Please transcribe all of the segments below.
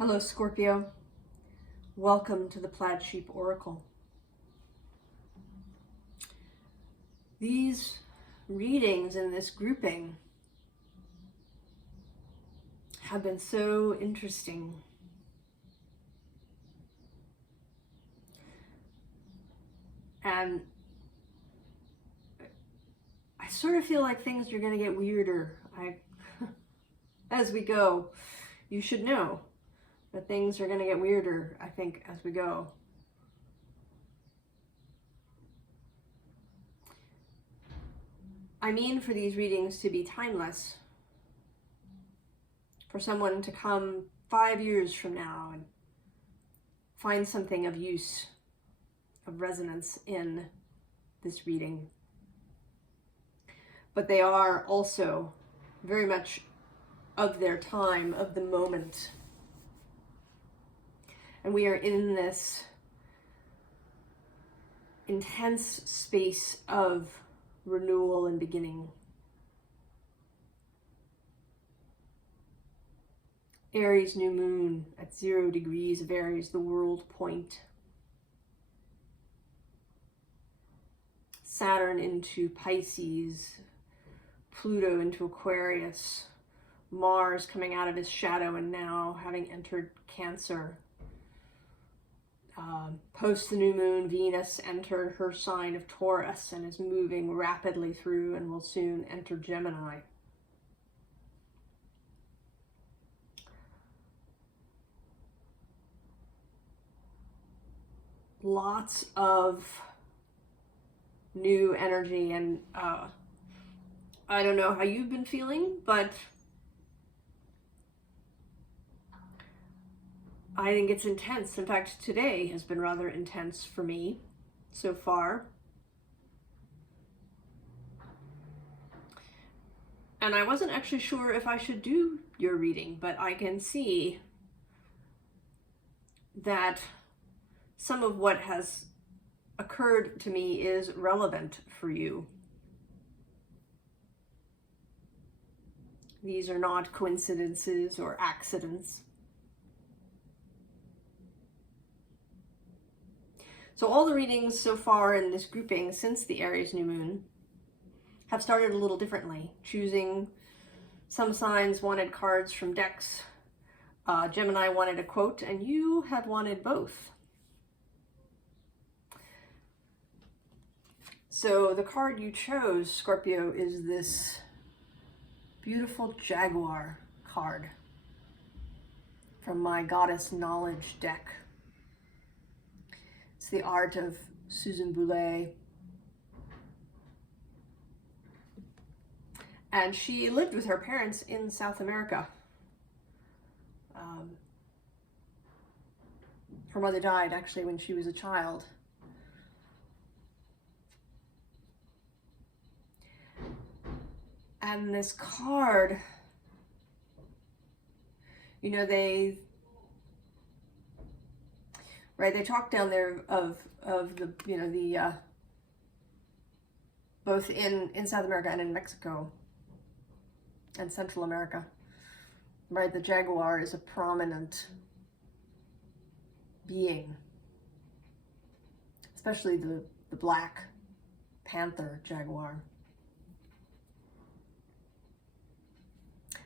Hello, Scorpio. Welcome to the Plaid Sheep Oracle. These readings in this grouping have been so interesting. And I sort of feel like things are going to get weirder as we go. You should know that things are going to get weirder, I think, as we go. I mean for these readings to be timeless. For someone to come 5 years from now and find something of use, of resonance in this reading. But they are also very much of their time, of the moment. And we are in this intense space of renewal and beginning. Aries new moon at 0 degrees of Aries, the world point. Saturn into Pisces, Pluto into Aquarius, Mars coming out of his shadow and now having entered Cancer. Post the new moon, Venus entered her sign of Taurus and is moving rapidly through and will soon enter Gemini. Lots of new energy, and I don't know how you've been feeling, but I think it's intense. In fact, today has been rather intense for me so far. And I wasn't actually sure if I should do your reading, but I can see that some of what has occurred to me is relevant for you. These are not coincidences or accidents. So all the readings so far in this grouping since the Aries new moon have started a little differently. Some signs wanted cards from decks, Gemini wanted a quote, and you have wanted both. So the card you chose, Scorpio, is this beautiful Jaguar card from my Goddess Knowledge deck. It's the art of Susan Boulay. And she lived with her parents in South America. Her mother died actually when she was a child. And this card, you know, they talk down there of the, you know, the both in South America and in Mexico and Central America, right? The jaguar is a prominent being, especially the black panther jaguar.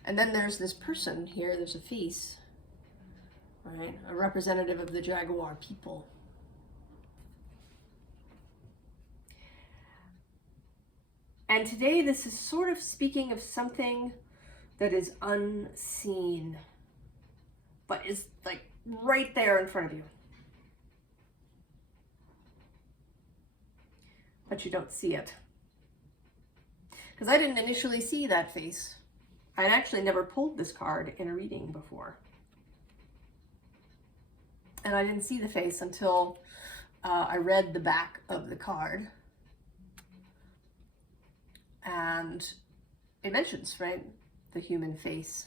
And then there's this person here, there's a face, right? A representative of the jaguar people. And today this is sort of speaking of something that is unseen, but is like right there in front of you. But you don't see it. Because I didn't initially see that face. I'd actually never pulled this card in a reading before. And I didn't see the face until I read the back of the card. And it mentions, right, the human face.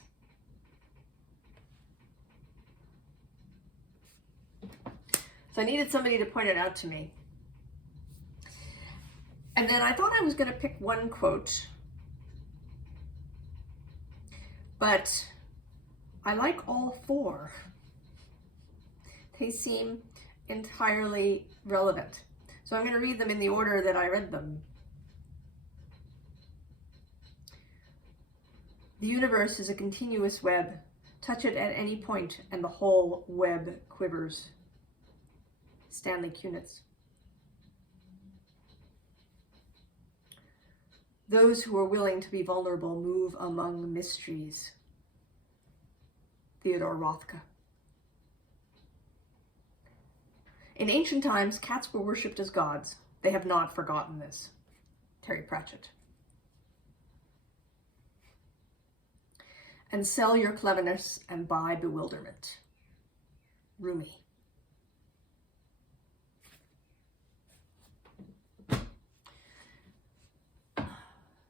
So I needed somebody to point it out to me. And then I thought I was going to pick one quote. But I like all four. They seem entirely relevant. So I'm going to read them in the order that I read them. The universe is a continuous web. Touch it at any point and the whole web quivers. Stanley Kunitz. Those who are willing to be vulnerable move among mysteries. Theodore Rothko. In ancient times, cats were worshipped as gods. They have not forgotten this. Terry Pratchett. And sell your cleverness and buy bewilderment. Rumi.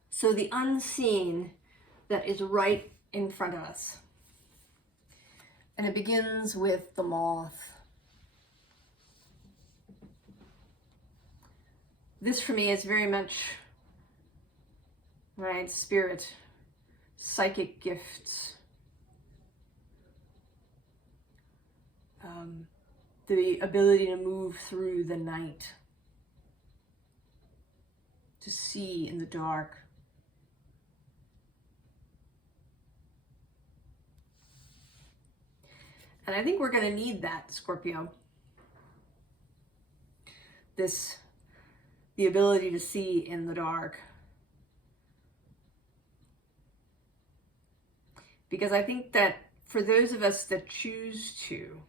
So the unseen that is right in front of us. And it begins with the moth. This for me is very much, right, spirit, psychic gifts, the ability to move through the night, to see in the dark. And I think we're going to need that, Scorpio. The ability to see in the dark. Because I think that for those of us that choose to,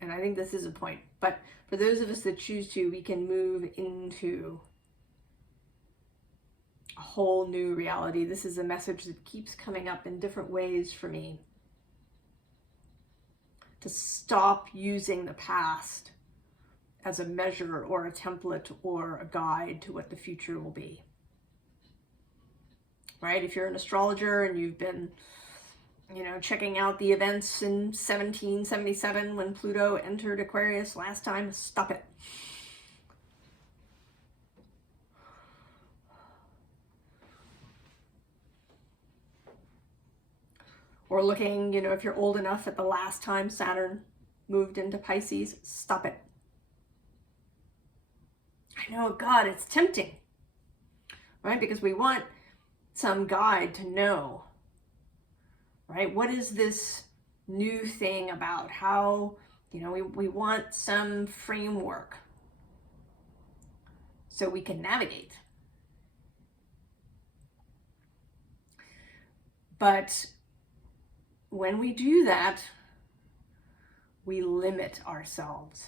and I think this is a point, but for those of us that choose to, we can move into a whole new reality. This is a message that keeps coming up in different ways for me. To stop using the past as a measure or a template or a guide to what the future will be. Right? If you're an astrologer and you've been, checking out the events in 1777 when Pluto entered Aquarius last time, stop it. Or looking, if you're old enough at the last time Saturn moved into Pisces, stop it. I know, God, it's tempting, right? Because we want some guide to know, right? What is this new thing about? How, we want some framework so we can navigate. But when we do that, we limit ourselves.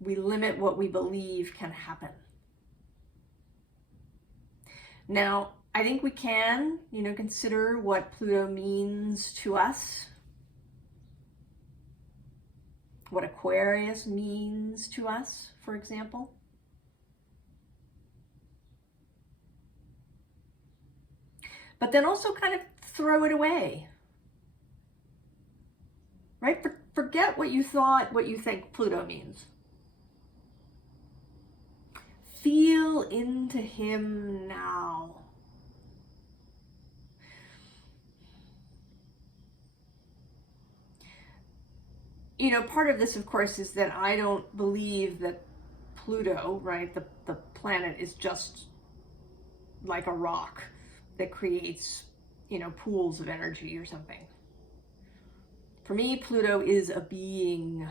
We limit what we believe can happen. Now, I think we can, consider what Pluto means to us, what Aquarius means to us, for example. But then also kind of throw it away, right? Forget what you think Pluto means. Feel into him now. Part of this, of course, is that I don't believe that Pluto, right, the planet, is just like a rock that creates, pools of energy or something. For me, Pluto is a being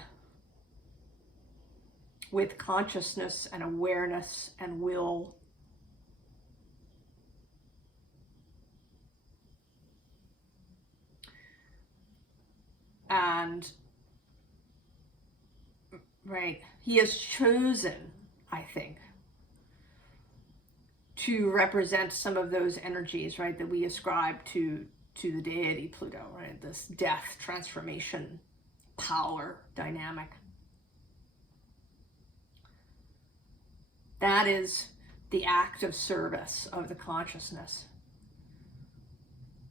with consciousness and awareness and will. And, right, he has chosen, I think, to represent some of those energies, right, that we ascribe to the deity Pluto, right? This death, transformation, power dynamic. That is the act of service of the consciousness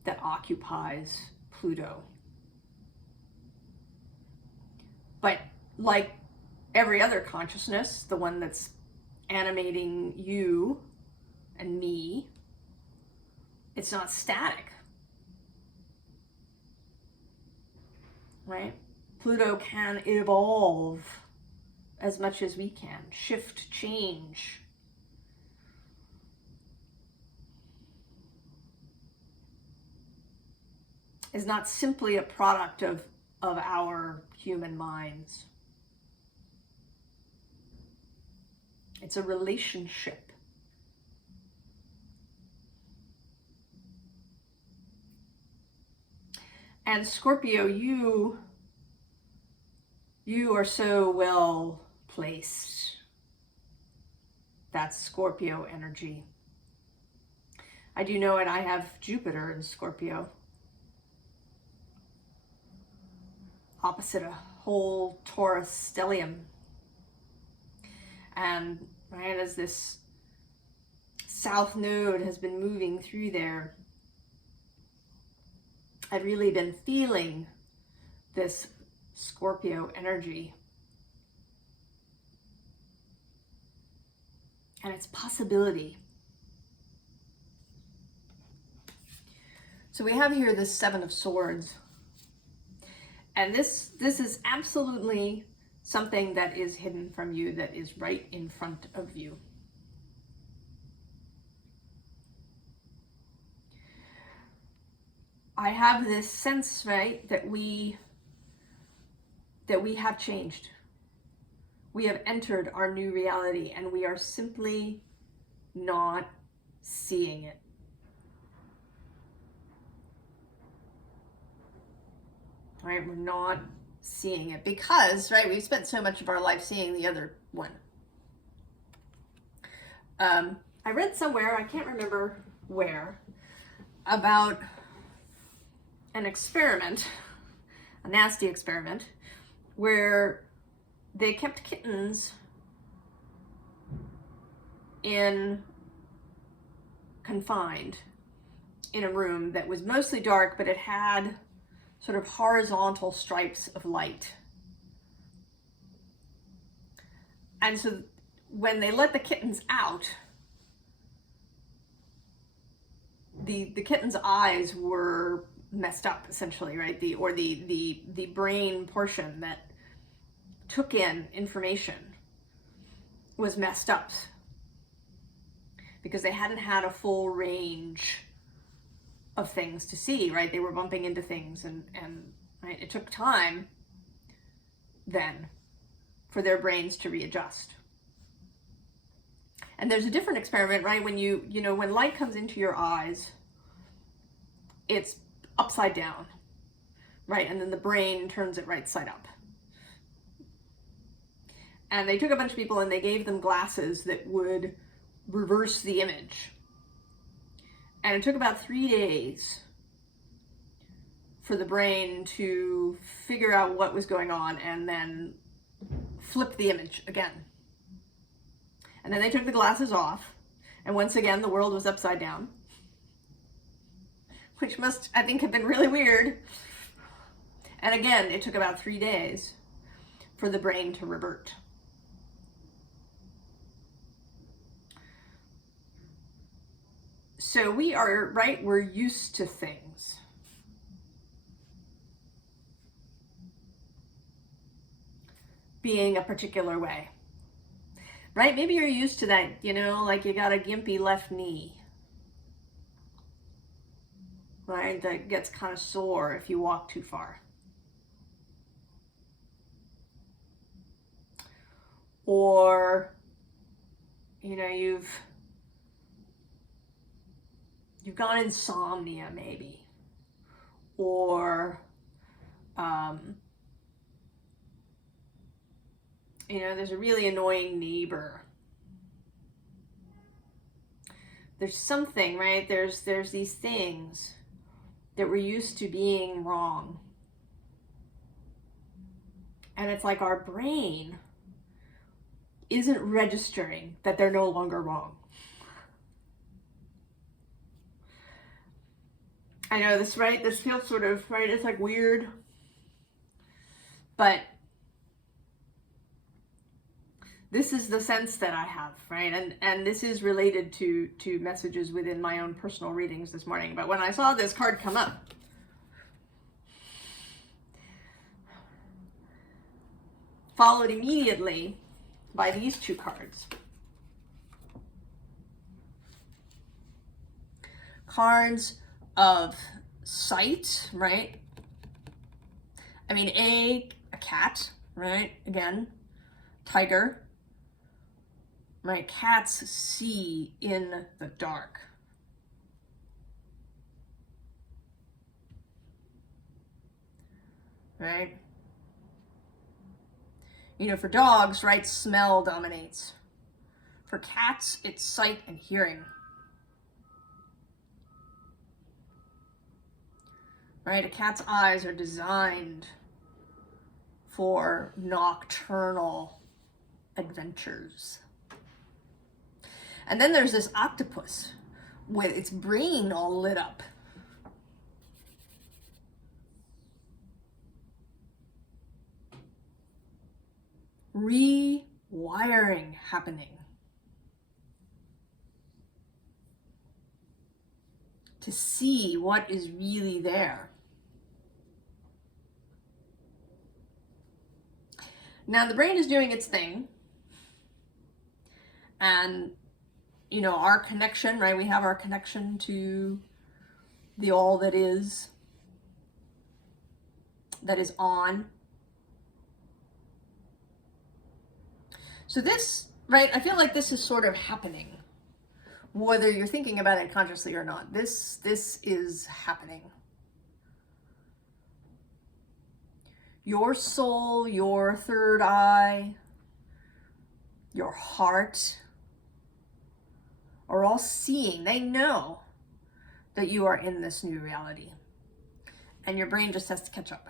that occupies Pluto. But like every other consciousness, the one that's animating you and me, it's not static. right? Pluto can evolve as much as we can, shift, change. Is not simply a product of our human minds. It's a relationship. And Scorpio, you are so well placed. That's Scorpio energy. I do know it. I have Jupiter in Scorpio. Opposite a whole Taurus stellium. And right as this south node has been moving through there, I've really been feeling this Scorpio energy and its possibility. So we have here this Seven of Swords. And this is absolutely something that is hidden from you, that is right in front of you. I have this sense, right, that we have changed. We have entered our new reality and we are simply not seeing it. Right? We're not seeing it because, right, we've spent so much of our life seeing the other one. I read somewhere, I can't remember where, about an experiment, a nasty experiment, where they kept kittens confined in a room that was mostly dark, but it had sort of horizontal stripes of light. And so when they let the kittens out, the kittens' eyes were messed up, essentially, right? The brain portion that took in information was messed up because they hadn't had a full range of things to see, right? They were bumping into things and right? It took time then for their brains to readjust. And there's a different experiment, right? When when light comes into your eyes, it's upside down, right? And then the brain turns it right side up. And they took a bunch of people and they gave them glasses that would reverse the image. And it took about 3 days for the brain to figure out what was going on and then flip the image again. And then they took the glasses off, and once again the world was upside down, which must, I think, have been really weird. And again, it took about 3 days for the brain to revert. So we are, right, we're used to things. Being a particular way. Right? Maybe you're used to that, like you got a gimpy left knee. Right? That gets kind of sore if you walk too far. Or, you've got insomnia maybe. Or, there's a really annoying neighbor. There's something, right? There's these things that we're used to being wrong. And it's like our brain isn't registering that they're no longer wrong. I know this, right? This feels sort of, right? It's like weird. But this is the sense that I have, right? And this is related to messages within my own personal readings this morning. But when I saw this card come up, followed immediately by these two cards. Cards of sight, right? I mean, a cat, right? Again, tiger, right? Cats see in the dark. Right? You know, for dogs, right, smell dominates. For cats, it's sight and hearing. Right? A cat's eyes are designed for nocturnal adventures. And then there's this octopus with its brain all lit up. Rewiring happening to see what is really there. Now the brain is doing its thing, and you know, our connection, right? We have our connection to the all that is on. So this, right, I feel like this is sort of happening, whether you're thinking about it consciously or not. This is happening. Your soul, your third eye, your heart are all seeing. They know that you are in this new reality. And your brain just has to catch up.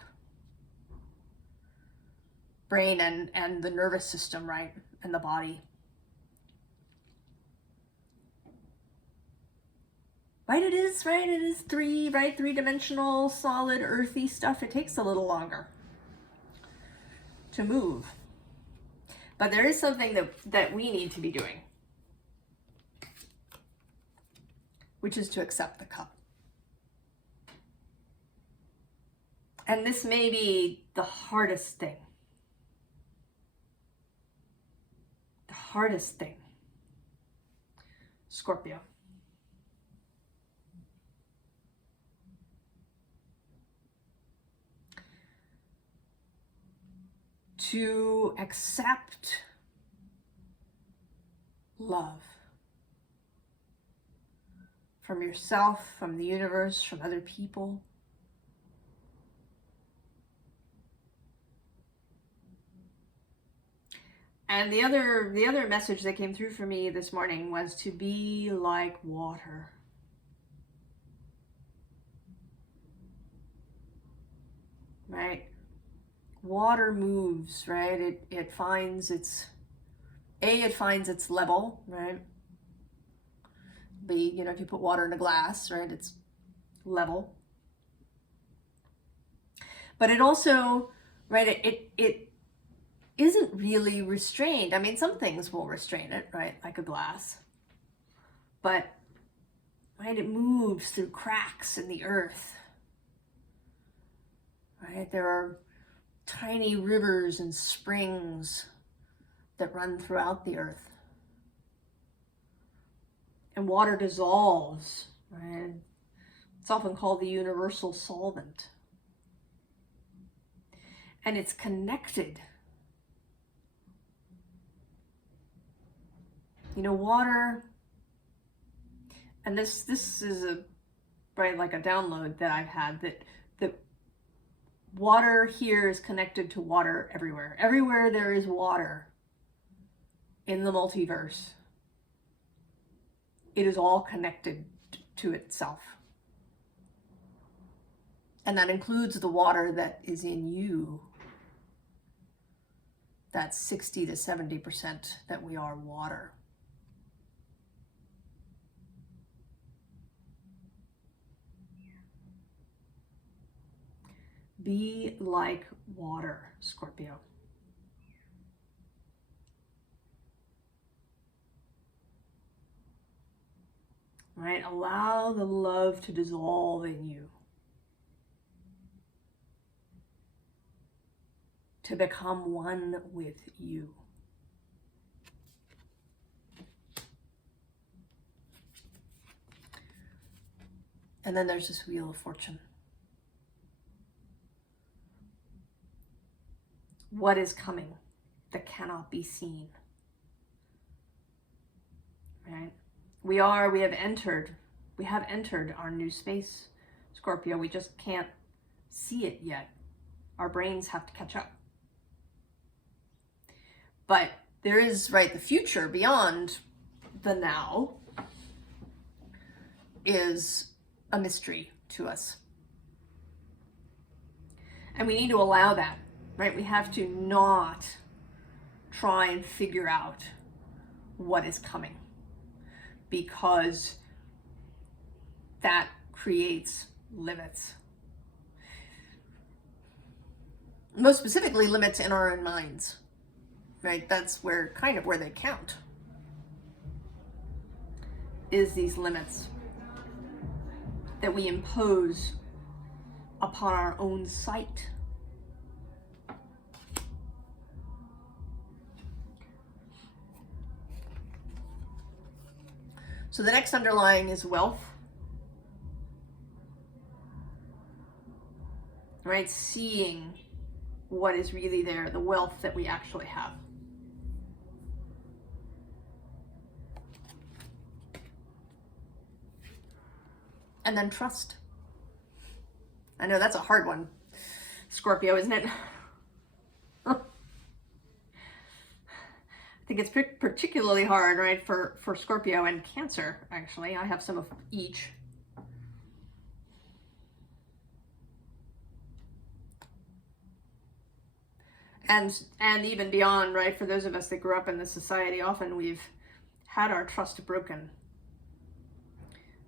Brain and the nervous system, right? And the body. Right, it is, right? It is three-dimensional, solid, earthy stuff. It takes a little longer to move. But there is something that we need to be doing, which is to accept the cup. And this may be the hardest thing. The hardest thing. Scorpio. To accept love from yourself, from the universe, from other people. And the other message that came through for me this morning was to be like water. Right? Water moves, right? It finds its level, right? B, you know, if you put water in a glass, right, it's level. But it also, right, it isn't really restrained. I mean, some things will restrain it, right, like a glass. But, right, it moves through cracks in the earth. Right, there are tiny rivers and springs that run throughout the earth. And water dissolves, right? It's often called the universal solvent. And it's connected. You know, water, and this is like a download that I've had, that water here is connected to water everywhere. Everywhere there is water in the multiverse, it is all connected to itself. And that includes the water that is in you. That's 60 to 70% that we are water. Be like water, Scorpio. Right? Allow the love to dissolve in you. to become one with you. And then there's this Wheel of Fortune. What is coming that cannot be seen? Right? We have entered our new space, Scorpio. We just can't see it yet. Our brains have to catch up. But there is, right, the future beyond the now is a mystery to us. And we need to allow that, right? We have to not try and figure out what is coming, because that creates limits. Most specifically, limits in our own minds, right? That's where they count, is these limits that we impose upon our own sight. So the next underlying is wealth, right? Seeing what is really there, the wealth that we actually have. And then trust. I know that's a hard one, Scorpio, isn't it? I think it's particularly hard, right, for Scorpio and Cancer, actually. I have some of each. And even beyond, right, for those of us that grew up in this society, often we've had our trust broken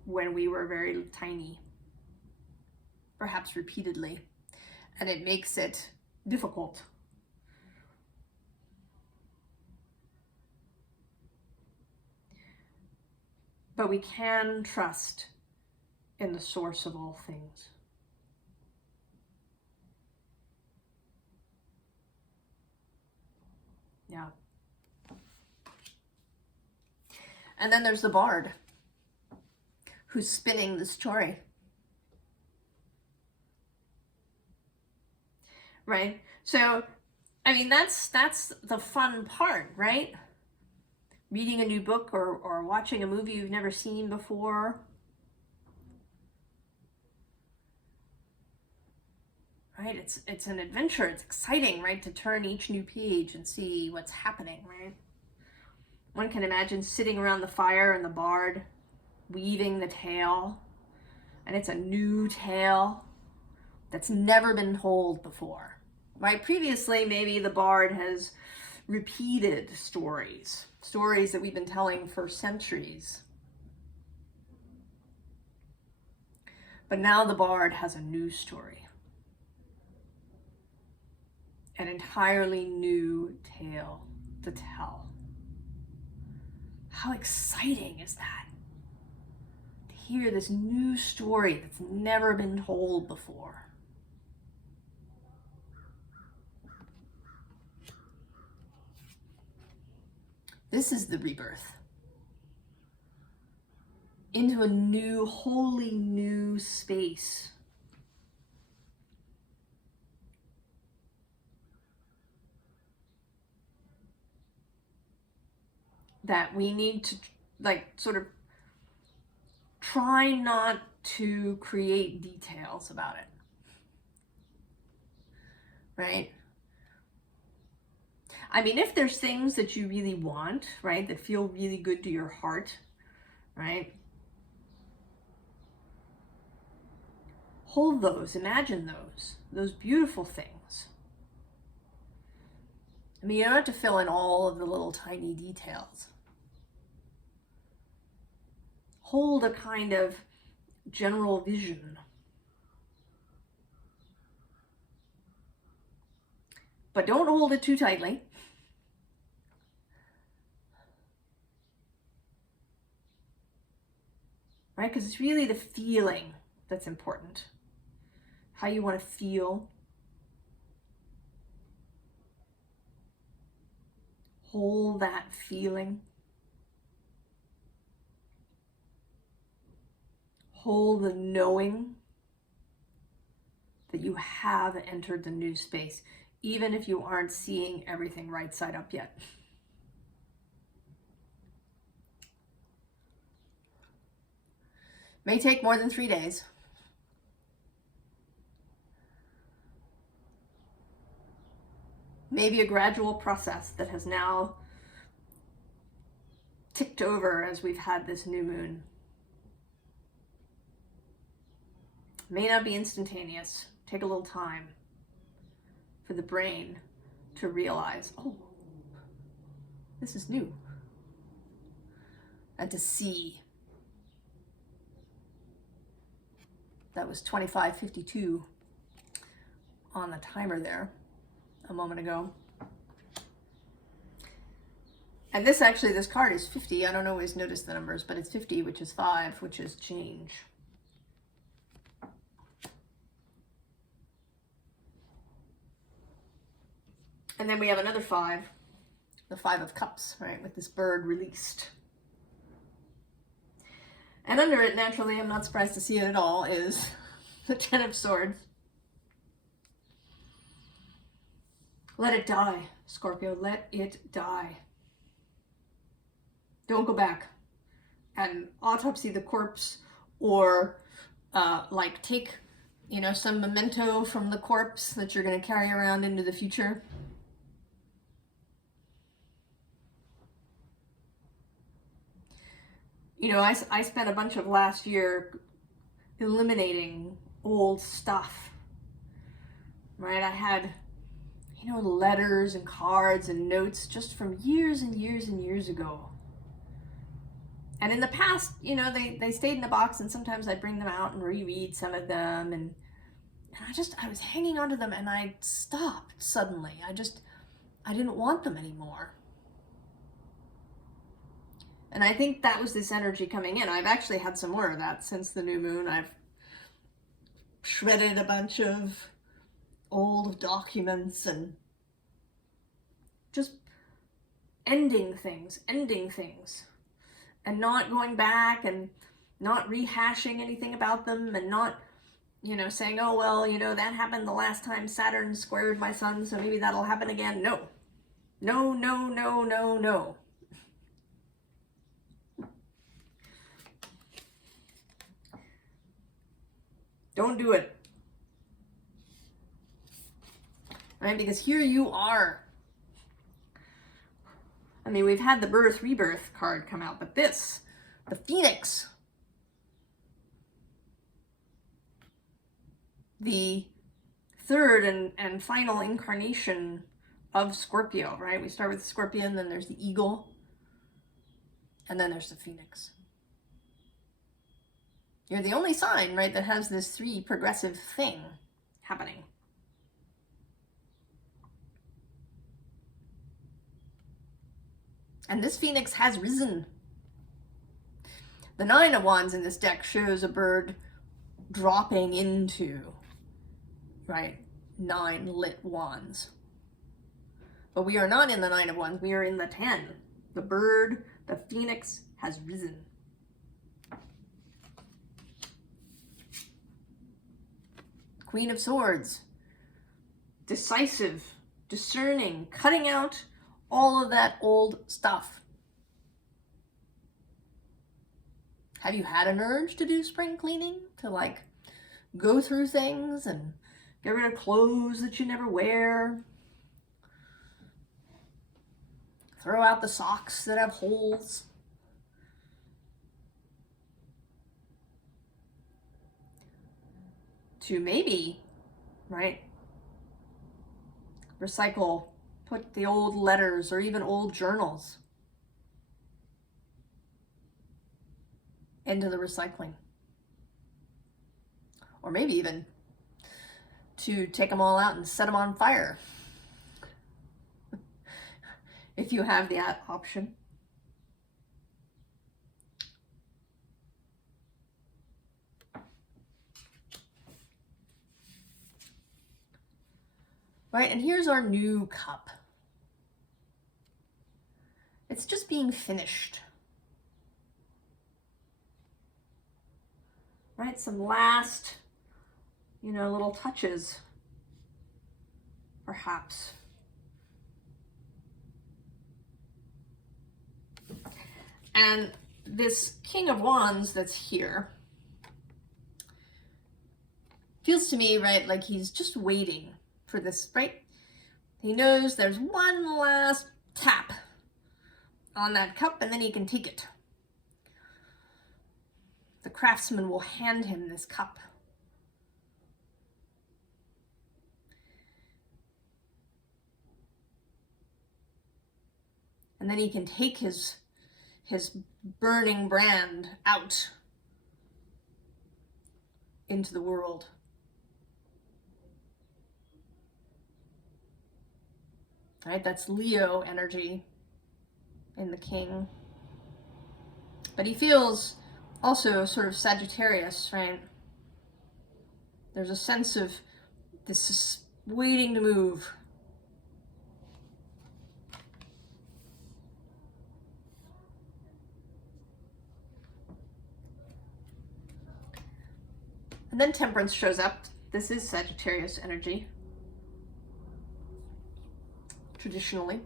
when we were very tiny, perhaps repeatedly, and it makes it difficult. But we can trust in the source of all things. Yeah. And then there's the bard who's spinning the story. Right? So, I mean, that's the fun part, right? Reading a new book or watching a movie you've never seen before. Right? It's an adventure. It's exciting, right? To turn each new page and see what's happening, right? One can imagine sitting around the fire and the bard weaving the tale, and it's a new tale that's never been told before, right? Previously, maybe the bard has repeated stories that we've been telling for centuries. But now the bard has a new story, an entirely new tale to tell. How exciting is that? To hear this new story that's never been told before. This is the rebirth into a new, wholly new space. That we need to, like, sort of try not to create details about it. Right? I mean, if there's things that you really want, right, that feel really good to your heart, right? Hold those, imagine those beautiful things. I mean, you don't have to fill in all of the little tiny details. Hold a kind of general vision. But don't hold it too tightly. Right? Because it's really the feeling that's important. How you want to feel. Hold that feeling. Hold the knowing that you have entered the new space, even if you aren't seeing everything right side up yet. May take more than 3 days. Maybe a gradual process that has now ticked over as we've had this new moon. May not be instantaneous. Take a little time for the brain to realize, oh, this is new. And to see. That was 25:52 on the timer there a moment ago. And this card is 50. I don't always notice the numbers, but it's 50, which is 5, which is change. And then we have another 5, the 5 of Cups, right, with this bird released. And under it, naturally, I'm not surprised to see it at all, is the 10 of Swords. Let it die, Scorpio, let it die. Don't go back and autopsy the corpse, or like take, you know, some memento from the corpse that you're going to carry around into the future. You know, I spent a bunch of last year eliminating old stuff, right? I had, you know, letters and cards and notes just from years and years and years ago. And in the past, you know, they stayed in the box, and sometimes I'd bring them out and reread some of them. And I was hanging onto them, and I stopped suddenly. I didn't want them anymore. And I think that was this energy coming in. I've actually had some more of that since the new moon. I've shredded a bunch of old documents and just ending things, and not going back and not rehashing anything about them, and not, you know, saying, oh, well, you know, that happened the last time Saturn squared my sun, so maybe that'll happen again. No. No, no, no, no, no. Don't do it. Right? Because here you are. I mean, we've had the birth, rebirth card come out, but this, the Phoenix, the third and final incarnation of Scorpio, right? We start with the Scorpion, then there's the Eagle, and then there's the Phoenix. You're the only sign, right, that has this 3 progressive thing happening. And this Phoenix has risen. The 9 of Wands in this deck shows a bird dropping into, right, 9 lit wands. But we are not in the 9 of Wands, we are in the 10. The bird, the Phoenix, has risen. Queen of Swords, decisive, discerning, cutting out all of that old stuff. Have you had an urge to do spring cleaning? To like go through things and get rid of clothes that you never wear? Throw out the socks that have holes? To maybe, right, recycle, put the old letters or even old journals into the recycling. Or maybe even to take them all out and set them on fire, if you have that option. Right, and here's our new cup. just being finished. Right? Some last, you know, little touches, perhaps. And this King of Wands that's here feels to me, right, like he's just waiting for this, right? He knows there's one last tap on that cup and then he can take it. The craftsman will hand him this cup. And then he can take his burning brand out into the world. Right, that's Leo energy in the king. But he feels also sort of Sagittarius, right? There's a sense of this is waiting to move. And then Temperance shows up. This is Sagittarius energy, traditionally.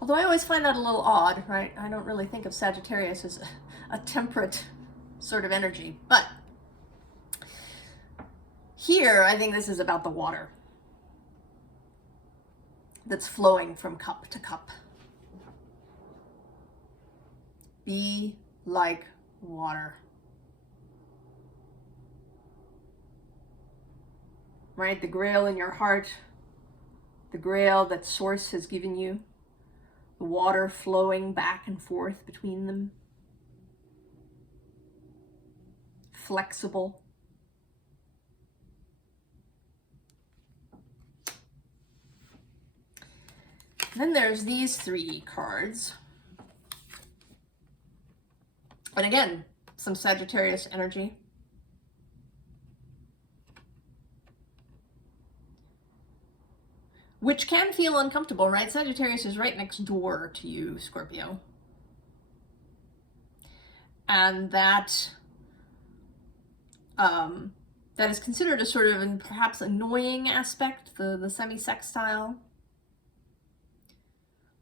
Although I always find that a little odd, right? I don't really think of Sagittarius as a temperate sort of energy. But here, I think this is about the water that's flowing from cup to cup. Be like water. Right? The grail in your heart, the grail that Source has given you, the water flowing back and forth between them. Flexible. And then there's these three cards. And again, some Sagittarius energy. Which can feel uncomfortable, right? Sagittarius is right next door to you, Scorpio. And that is considered a sort of and perhaps annoying aspect, the semi-sextile.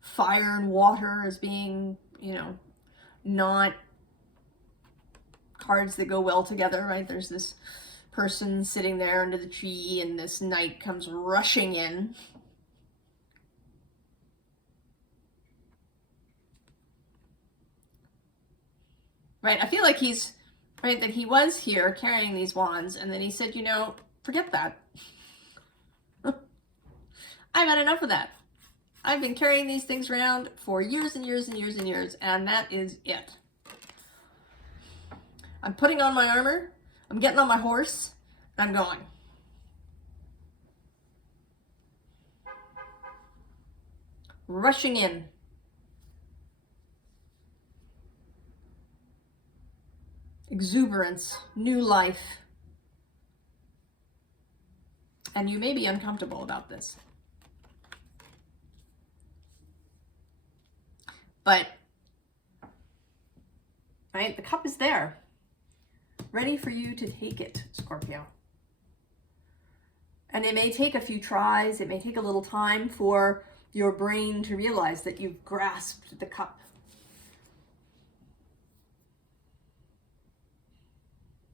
Fire and water as being, you know, not cards that go well together, right? There's this person sitting there under the tree and this knight comes rushing in. Right, I feel like he's, right, that he was here carrying these wands and then he said, you know, forget that. I've had enough of that. I've been carrying these things around for years and years and years and years, and that is it. I'm putting on my armor, I'm getting on my horse, and I'm going. Rushing in. Exuberance, new life. And you may be uncomfortable about this. But, right, the cup is there, ready for you to take it, Scorpio. And it may take a few tries, it may take a little time for your brain to realize that you've grasped the cup.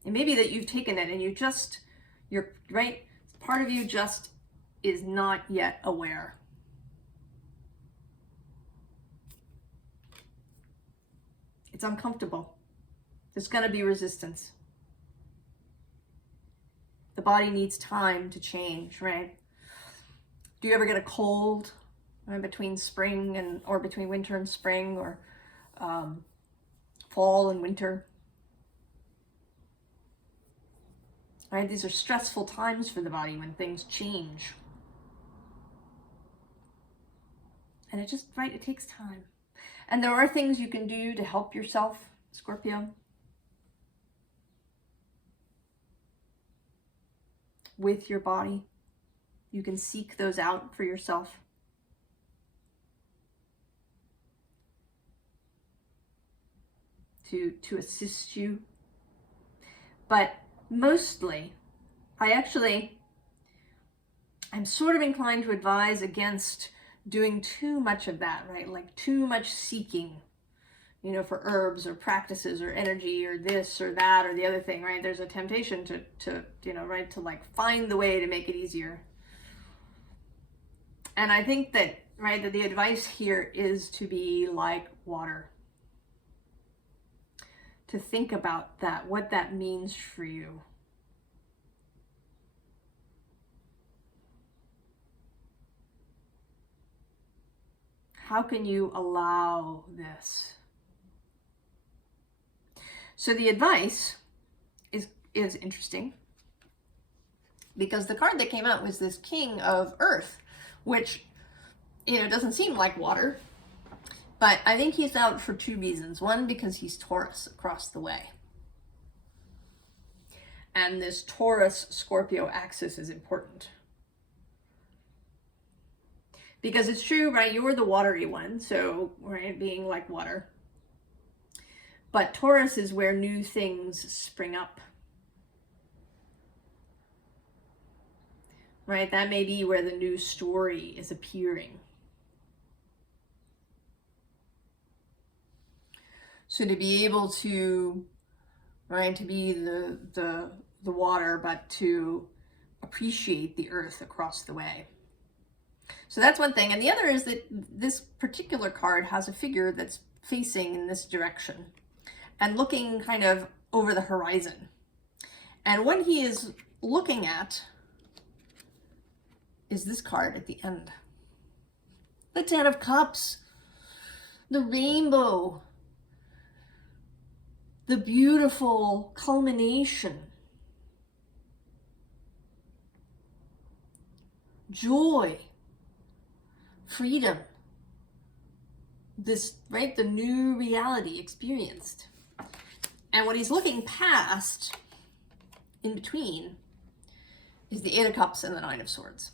It may be that you've taken it and you're right, part of you just is not yet aware. It's uncomfortable. There's going to be resistance. The body needs time to change, right? Do you ever get a cold between spring or between winter and spring, or fall and winter? Right? These are stressful times for the body when things change. And it just, right, it takes time. And there are things you can do to help yourself, Scorpio. With your body. You can seek those out for yourself. to assist you. But mostly, I'm sort of inclined to advise against doing too much of that, right? Like too much seeking, you know, for herbs or practices or energy or this or that or the other thing, right? There's a temptation to you know, right, to like find the way to make it easier. And I think that, right, that the advice here is to be like water. To think about that, what that means for you. How can you allow this? So the advice is interesting because the card that came out was this King of Earth, which, you know, doesn't seem like water, but I think he's out for two reasons. One, because he's Taurus across the way. And this Taurus-Scorpio axis is important. Because it's true, right? You're the watery one, so, right, being like water. But Taurus is where new things spring up. Right? That may be where the new story is appearing. So to be able to, right, to be the water, but to appreciate the earth across the way. So that's one thing. And the other is that this particular card has a figure that's facing in this direction and looking kind of over the horizon. And what he is looking at is this card at the end. The Ten of Cups, the rainbow, the beautiful culmination, joy, freedom, this, right, the new reality experienced. And what he's looking past in between is the Eight of Cups and the Nine of Swords.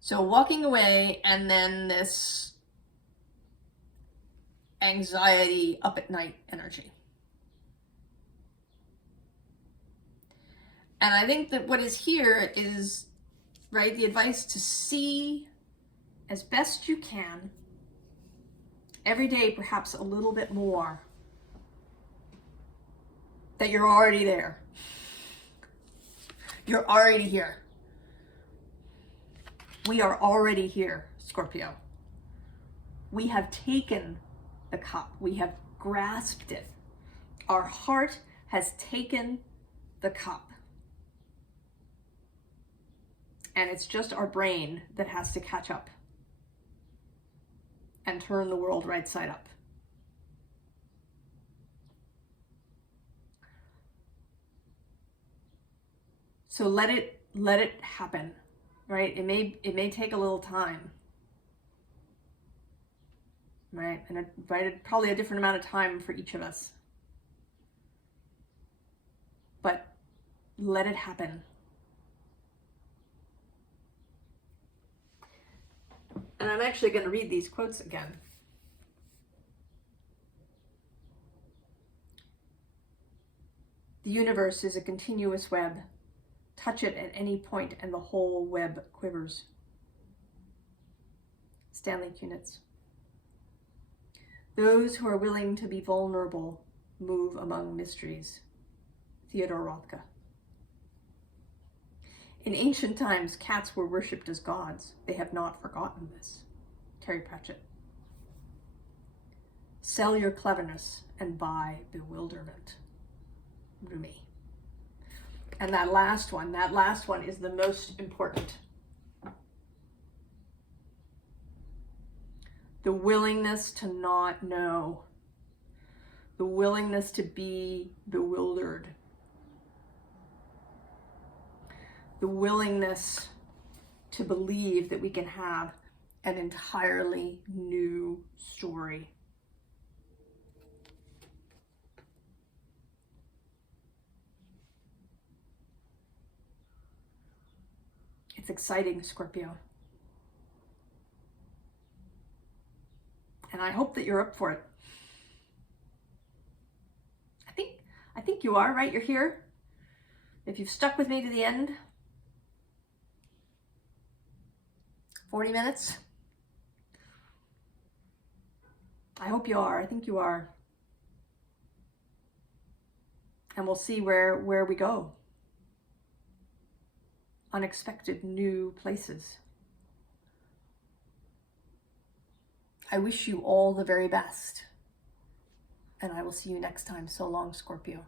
So walking away, and then this anxiety, up at night energy. And I think that what is here is, right, the advice to see as best you can every day, perhaps a little bit more, that you're already there. You're already here. We are already here, Scorpio. We have taken the cup. We have grasped it. Our heart has taken the cup. And it's just our brain that has to catch up and turn the world right side up. So let it happen, right? It may take a little time, right? And probably a different amount of time for each of us. But let it happen. And I'm actually going to read these quotes again. The universe is a continuous web. Touch it at any point and the whole web quivers. Stanley Kunitz. Those who are willing to be vulnerable move among mysteries. Theodore Rothko. In ancient times, cats were worshipped as gods. They have not forgotten this. Terry Pratchett. Sell your cleverness and buy bewilderment. Rumi. And that last one is the most important. The willingness to not know. The willingness to be bewildered. The willingness to believe that we can have an entirely new story. It's exciting, Scorpio. I hope that you're up for it. I think you are, right? You're here. If you've stuck with me to the end, 40 minutes. I hope you are. I think you are. And we'll see where we go. Unexpected new places. I wish you all the very best. And I will see you next time. So long, Scorpio.